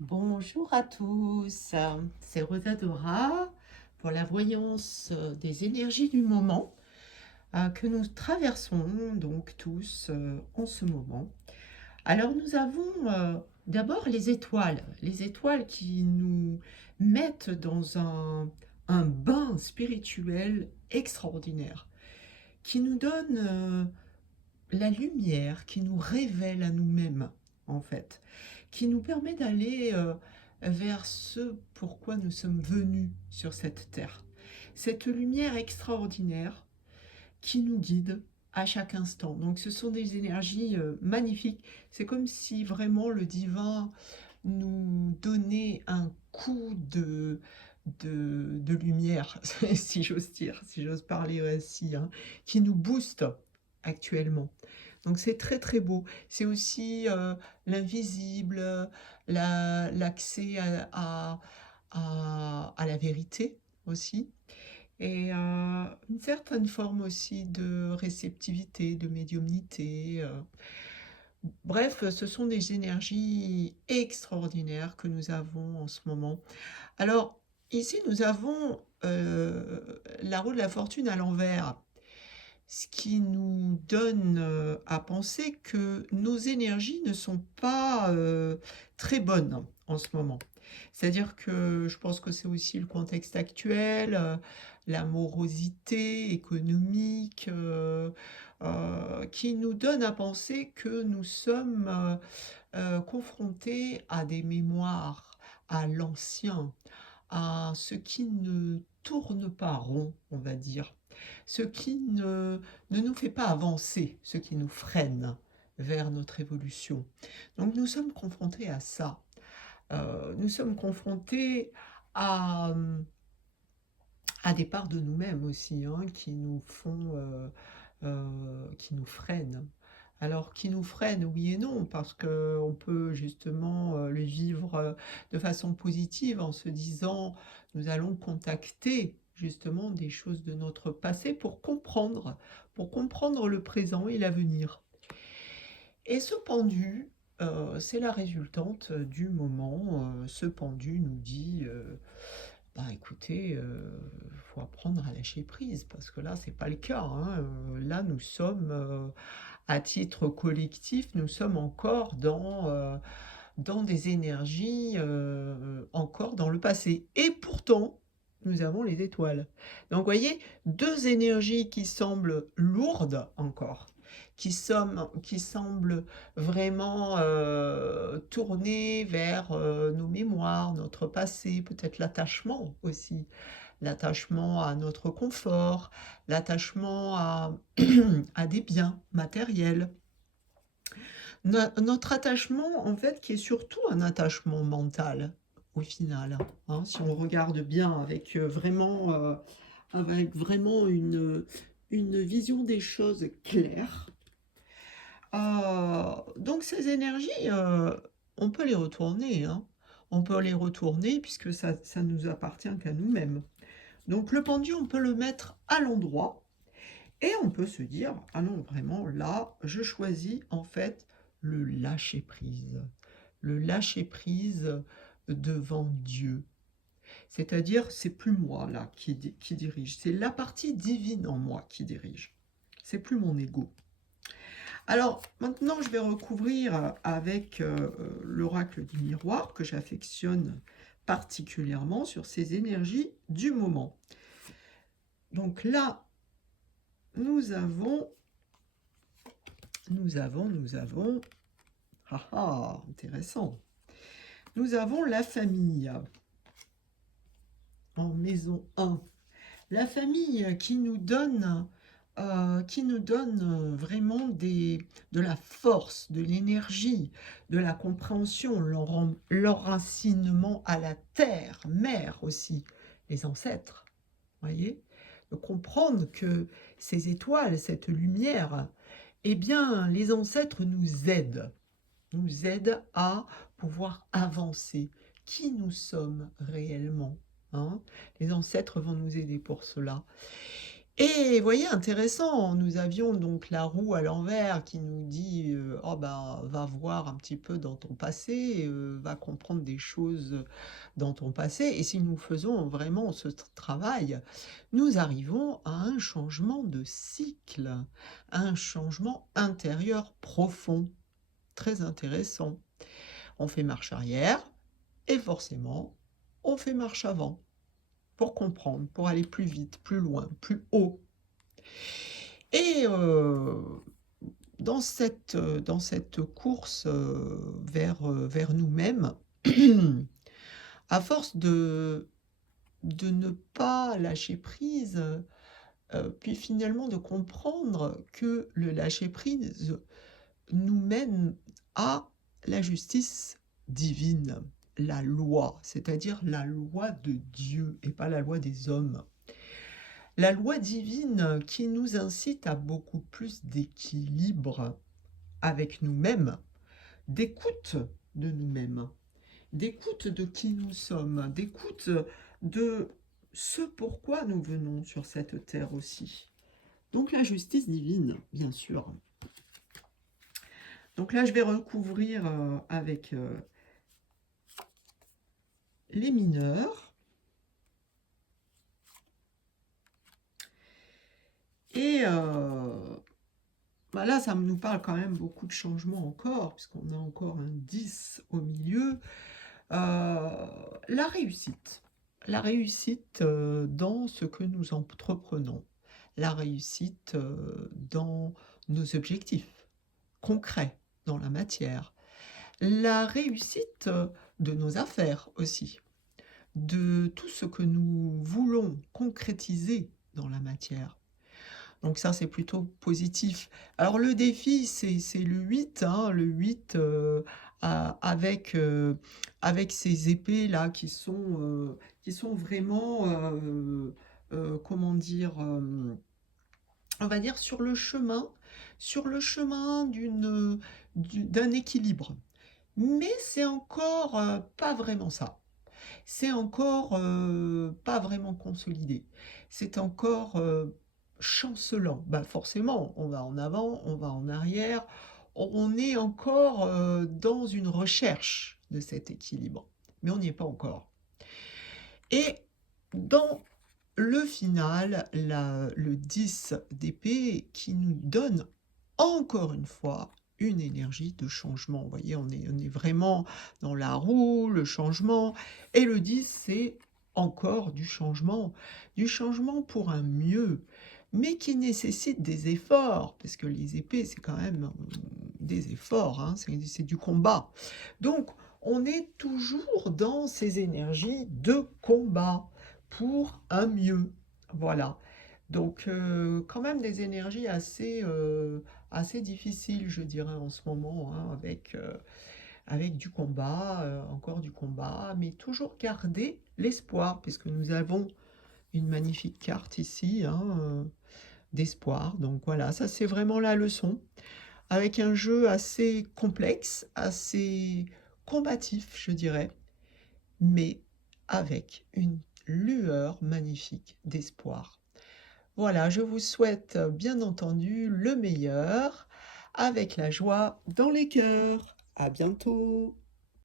Bonjour à tous, c'est Rosa Dora pour la voyance des énergies du moment que nous traversons donc tous en ce moment. Alors nous avons d'abord les étoiles qui nous mettent dans un bain spirituel extraordinaire, qui nous donnent la lumière, qui nous révèle à nous-mêmes en fait, qui nous permet d'aller vers ce pourquoi nous sommes venus sur cette terre. Cette lumière extraordinaire qui nous guide à chaque instant. Donc ce sont des énergies magnifiques. C'est comme si vraiment le divin nous donnait un coup de lumière, si j'ose dire, si j'ose parler ainsi, hein, qui nous booste actuellement. Donc c'est très très beau. C'est aussi l'invisible, l'accès à la vérité aussi, et une certaine forme aussi de réceptivité, de médiumnité. Bref, ce sont des énergies extraordinaires que nous avons en ce moment. Alors, ici, nous avons la roue de la fortune à l'envers, ce qui nous donne à penser que nos énergies ne sont pas très bonnes en ce moment. C'est-à-dire que je pense que c'est aussi le contexte actuel, la morosité économique, qui nous donne à penser que nous sommes confrontés à des mémoires, à l'ancien, à ce qui ne tourne pas rond, on va dire, ce qui ne nous fait pas avancer, ce qui nous freine vers notre évolution. Donc nous sommes confrontés à ça. Nous sommes confrontés à, à des parts de nous-mêmes aussi, hein, qui nous font, qui nous freinent. Alors, qui nous freine, oui et non, parce qu'on peut justement le vivre de façon positive en se disant, nous allons contacter justement des choses de notre passé pour comprendre le présent et l'avenir. Et ce pendu, c'est la résultante du moment. Ce pendu nous dit, bah écoutez, faut apprendre à lâcher prise, parce que là, c'est pas le cas, hein. Là, nous sommes à titre collectif, nous sommes encore dans des énergies, encore dans le passé. Et pourtant, nous avons les étoiles. Donc, vous voyez, deux énergies qui semblent lourdes encore, qui semblent vraiment tournées vers nos mémoires, notre passé, peut-être l'attachement aussi, l'attachement à notre confort, l'attachement à des biens matériels. Notre attachement, en fait, qui est surtout un attachement mental, au final, hein, si on regarde bien avec vraiment une vision des choses claire. Donc ces énergies, on peut les retourner, hein. On peut les retourner puisque ça nous appartient qu'à nous-mêmes. Donc le pendu, on peut le mettre à l'endroit et on peut se dire, ah non, vraiment, là, je choisis en fait le lâcher-prise. Le lâcher-prise devant Dieu. C'est-à-dire, c'est plus moi, là, qui dirige. C'est la partie divine en moi qui dirige. C'est plus mon ego. Alors, maintenant, je vais recouvrir avec l'oracle du miroir, que j'affectionne particulièrement sur ces énergies du moment. Donc là, nous avons, ah ah, intéressant. Nous avons la famille en maison 1. La famille qui nous donne vraiment de la force, de l'énergie, de la compréhension, l'enracinement à la terre, mère aussi, les ancêtres, voyez, de comprendre que ces étoiles, cette lumière, eh bien, les ancêtres nous aident à pouvoir avancer. Qui nous sommes réellement, hein? Les ancêtres vont nous aider pour cela. Et vous voyez, intéressant, nous avions donc la roue à l'envers qui nous dit, «Oh bah, va voir un petit peu dans ton passé, va comprendre des choses, dans ton passé» et si nous faisons vraiment ce travail, nous arrivons à un changement de cycle, un changement intérieur profond, très intéressant. On fait marche arrière et forcément, on fait marche avant pour comprendre, pour aller plus vite, plus loin, plus haut. Et dans cette course, vers nous-mêmes, à force de ne pas lâcher prise, puis finalement de comprendre que le lâcher prise nous mène à la justice divine, la loi, c'est-à-dire la loi de Dieu et pas la loi des hommes. La loi divine qui nous incite à beaucoup plus d'équilibre avec nous-mêmes, d'écoute de nous-mêmes, d'écoute de qui nous sommes, d'écoute de ce pourquoi nous venons sur cette terre aussi. Donc la justice divine, bien sûr. Donc là, je vais recouvrir avec les mineurs. Et bah là, ça nous parle quand même beaucoup de changements encore, puisqu'on a encore un 10 au milieu. La réussite. La réussite dans ce que nous entreprenons. La réussite dans nos objectifs concrets, dans la matière. La réussite de nos affaires aussi. De tout ce que nous voulons concrétiser dans la matière. Donc ça, c'est plutôt positif. Alors le défi, c'est le 8, hein, le 8 avec ces épées-là qui sont vraiment, comment dire, on va dire sur le chemin d'un équilibre. Mais c'est encore pas vraiment ça. C'est encore pas vraiment consolidé. C'est encore chancelant. Bah forcément, on va en avant, on va en arrière. On est encore dans une recherche de cet équilibre. Mais on n'y est pas encore. Et dans le final, le 10 d'épée qui nous donne encore une fois une énergie de changement. Vous voyez, on est vraiment dans la roue, le changement. Et le 10, c'est encore du changement pour un mieux, mais qui nécessite des efforts, parce que les épées, c'est quand même des efforts, hein, c'est du combat. Donc, on est toujours dans ces énergies de combat pour un mieux. Voilà. Donc, quand même des énergies assez difficiles, je dirais, en ce moment, hein, avec du combat, encore du combat, mais toujours garder l'espoir, puisque nous avons une magnifique carte ici, hein, d'espoir. Donc voilà, ça c'est vraiment la leçon, avec un jeu assez complexe, assez combatif, je dirais, mais avec une lueur magnifique d'espoir. Voilà, je vous souhaite bien entendu le meilleur, avec la joie dans les cœurs. À bientôt!